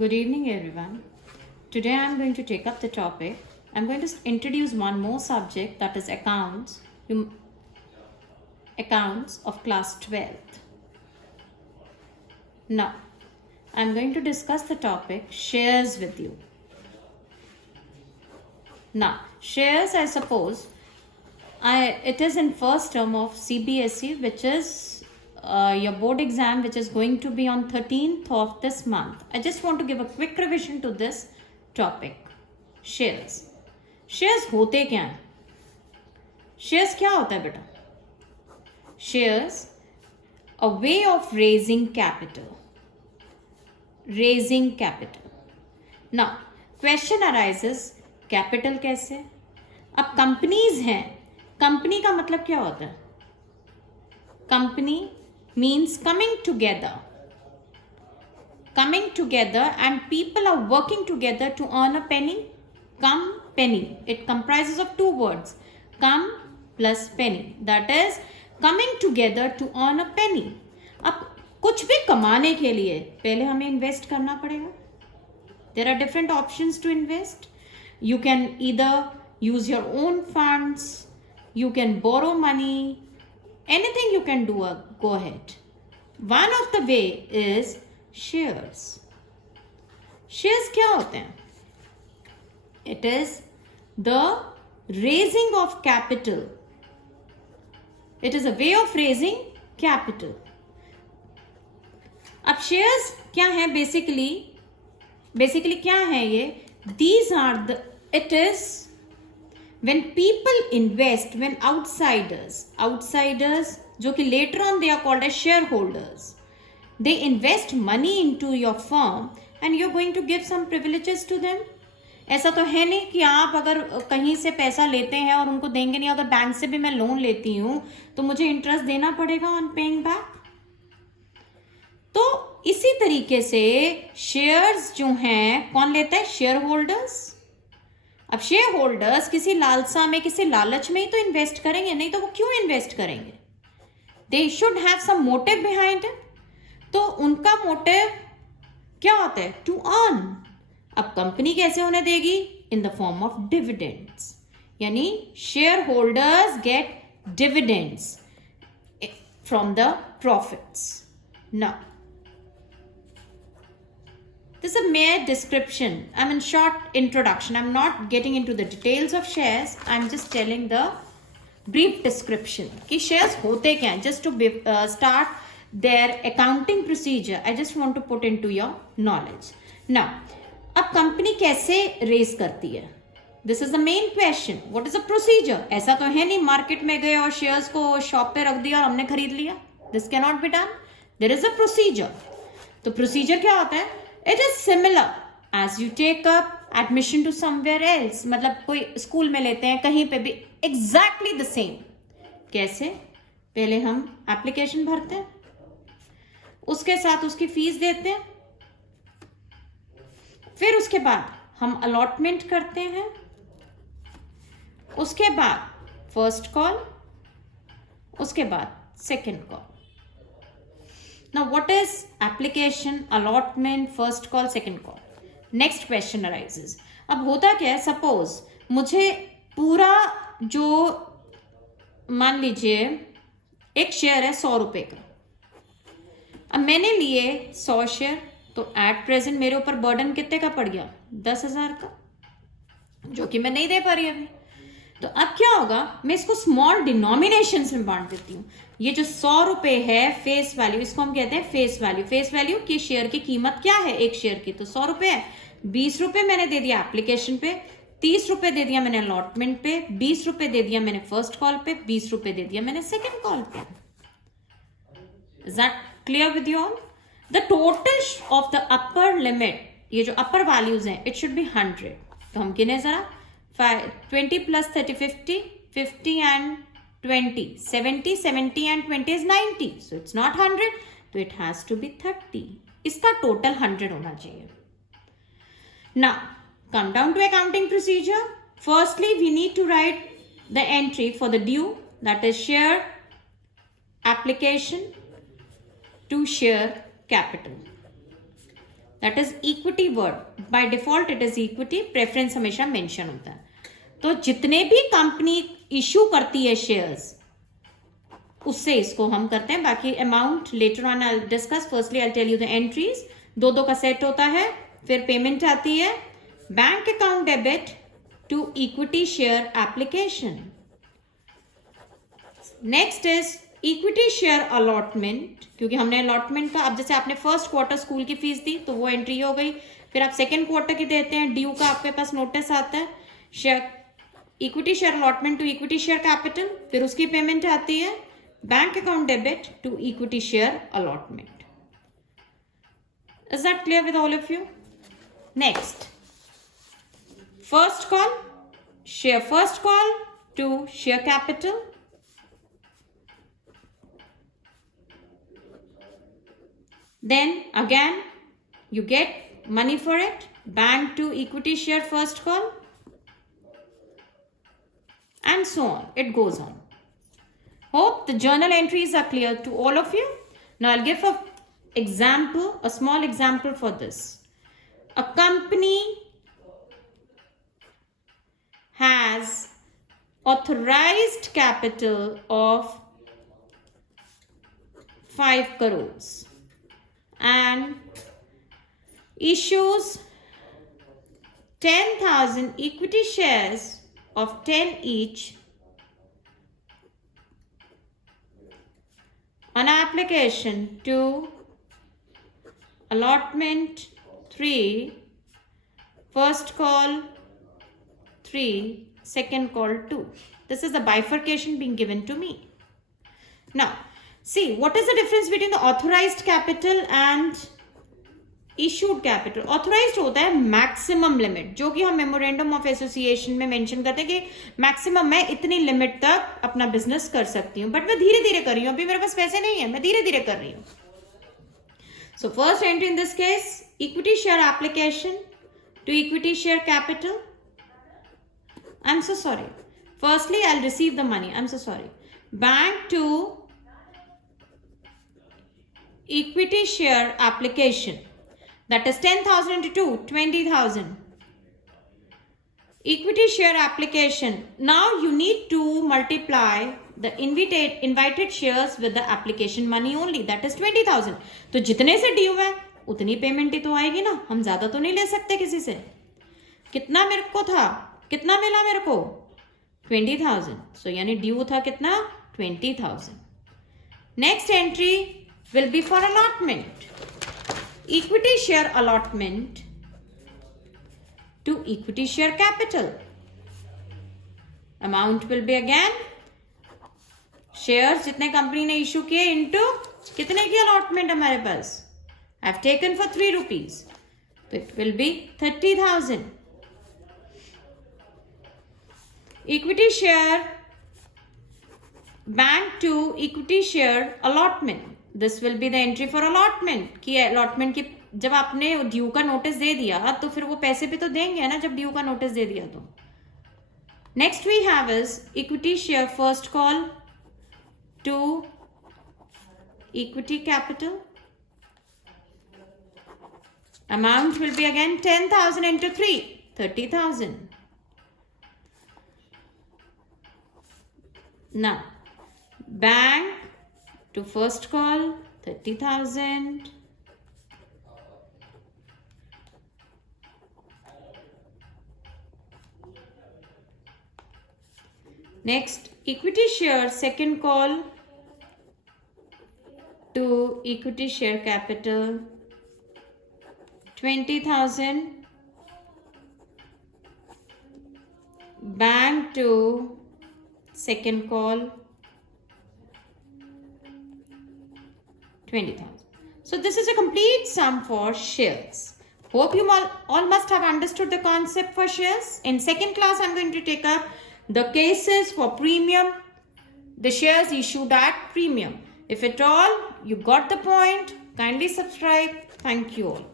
Good evening, everyone. Today I am going to take up the topic. I am going to introduce one more subject, that is accounts of class 12th. Now, I am going to discuss the topic shares with you. Now, shares, I suppose, it is in first term of CBSE, which is your board exam, which is going to be on 13th of this month. I just want to give a quick revision to this topic. Shares. Shares होते क्या हैं? Shares क्या होता है बेटा? Shares, a way of raising capital. Raising capital. Now, question arises, capital कैसे? अब companies हैं, कंपनी का मतलब क्या होता है? Company means coming together and people are working together to earn a penny. Penny, it comprises of two words, come plus penny, that is coming together to earn a penny. अब कुछ भी कमाने के लिए पहले हमें इन्वेस्ट करना पड़ेगा. There are different options to invest. You can either use your own funds, you can borrow money, anything you can do, go ahead. One of the way is shares. Shares क्या होते हैं? It is the raising of capital. It is a way of raising capital. अब shares क्या है basically क्या है ये? These are it is when people invest, when outsiders जो कि later on they are called as shareholders, they invest money into your firm and you're going to give some privileges to them. ऐसा तो है नहीं कि आप अगर कहीं से पैसा लेते हैं और उनको देंगे नहीं. अगर बैंक से भी मैं लोन लेती हूं तो मुझे इंटरेस्ट देना पड़ेगा ऑन पेइंग बैक. तो इसी तरीके से शेयर्स जो हैं कौन लेता है? Share holders. अब शेयर होल्डर्स किसी लालसा में, किसी लालच में ही तो इन्वेस्ट करेंगे, नहीं तो वो क्यों इन्वेस्ट करेंगे? They should have some motive behind it. तो उनका मोटिव क्या होता है? To earn. अब कंपनी कैसे होने देगी? In the form of dividends, यानी share holders get dividends from the profits. Now this is a mere description. I'm in short introduction. I'm not getting into the details of shares. I'm just telling the brief description कि shares होते क्या हैं. Just to start their accounting procedure, I just want to put into your knowledge. Now, अब company कैसे raise करती है? This is the main question. What is the procedure? ऐसा तो है नहीं मार्केट में गए और शेयर्स को शॉप पे रख दिया और हमने खरीद लिया. This cannot be done. There is a procedure. तो प्रोसीजर क्या होता है? It is similar as you take up admission to somewhere else. मतलब कोई स्कूल में लेते हैं, कहीं पे भी exactly the same. कैसे? पहले हम एप्लीकेशन भरते हैं, उसके साथ उसकी फीस देते हैं, फिर उसके बाद हम अलॉटमेंट करते हैं, उसके बाद फर्स्ट कॉल, उसके बाद second call. Now, what is application, allotment, first call, second call? Next question arises. अब होता क्या है? Suppose मुझे पूरा जो मान लीजिए एक शेयर है 100 रुपए का. अब मैंने लिए 100 शेयर, तो एट प्रेजेंट मेरे ऊपर बर्डन कितने का पड़ गया? 10,000 का, जो कि मैं नहीं दे पा रही अभी. तो अब क्या होगा? मैं इसको स्मॉल डिनोमिनेशंस में बांट देती हूँ. ये जो 100 रुपए है फेस वैल्यू, इसको हम कहते हैं फेस वैल्यू. फेस वैल्यू की शेयर की कीमत क्या है एक शेयर की? तो 100 रुपए है. 20 रुपए मैंने दे दिया एप्लीकेशन पे, 30 रुपए दे दिया मैंने अलॉटमेंट पे, 20 रुपए दे दिया मैंने फर्स्ट कॉल पे, 20 रुपए दे दिया मैंने सेकेंड कॉल पे. Is that clear with you all? The total of the upper limit, ये जो अपर वैल्यूज हैं, इट शुड बी 100. तो हम गिने जरा. 20 plus 30, 50, 50 and 20, 70, 70 and 20 is 90. So it's not 100. So it has to be 30. इसका total 100 होना चाहिए. Now, come down to accounting procedure. Firstly, we need to write the entry for the due, that is share application to share capital. That is equity word, by default it is equity, preference हमेशा mention होता है। तो जितने भी company issue करती है shares उससे इसको हम करते हैं। बाकी amount later on I discuss. Firstly I tell you the entries, दो का सेट होता है, फिर पेमेंट आती है, bank account debit to equity share application. Next is equity share allotment, क्योंकि हमने अलॉटमेंट का, अब जैसे आपने फर्स्ट क्वार्टर स्कूल की फीस दी तो वो एंट्री हो गई, फिर आप सेकेंड क्वार्टर की देते हैं, ड्यू का आपके पास नोटिस आता है, share equity share allotment to equity share capital, फिर उसकी पेमेंट आती है, bank account debit to equity share allotment. Is that clear with all of you? Next, first call, share first call to share capital. Then again, you get money for it, bank to equity share first call, and so on. It goes on. Hope the journal entries are clear to all of you. Now I'll give a small example for this. A company has authorized capital of 5 crores and issues 10,000 equity shares of 10 each on application to allotment 3, first call 3, second call 2. This is the bifurcation being given to me. Now, see, what is the difference between the authorized capital and issued capital? Authorized होता है maximum limit, जो कि हम memorandum of association में mention करते हैं कि maximum मैं इतनी limit तक अपना business कर सकती हूँ, but मैं धीरे धीरे कर रही हूँ, अभी मेरे पास पैसे नहीं है, मैं धीरे धीरे कर रही हूँ. So first entry in this case, equity share application to equity share capital. I'm so sorry. Firstly, I'll receive the money. I'm so sorry. Bank to equity share application. That is 10,000 into 2, 20,000. Equity share application. Now you need to multiply the invited shares with the application money only. That is 20,000. तो जितने से due है उतनी payment ही तो आएगी ना, हम ज्यादा तो नहीं ले सकते किसी से. कितना मेरे को था, कितना मिला मेरे को? 20,000. So यानी ड्यू था कितना? 20,000. Next entry will be for allotment. Equity share allotment to equity share capital. Amount will be again shares जितने कंपनी ने इशू किए इनटू कितने की अलॉटमेंट हमारे पास. I have taken for 3 rupees. So it will be 30,000. Equity share bank to equity share allotment. This will be the entry for allotment. कि allotment की जब आपने ड्यू का नोटिस दे दिया तो फिर वो पैसे भी तो देंगे ना, जब ड्यू का नोटिस दे दिया तो. Next we have is equity share first call to equity capital. Amount will be again 10,000 into 3, 30,000. Now, bank to first call 30,000. Next, equity share second call to equity share capital 20,000. Bank to second call 20,000. So this is a complete sum for shares. Hope you all must have understood the concept for shares. In second class, I'm going to take up the cases for premium, the shares issued at premium. If at all you got the point, kindly subscribe. Thank you all.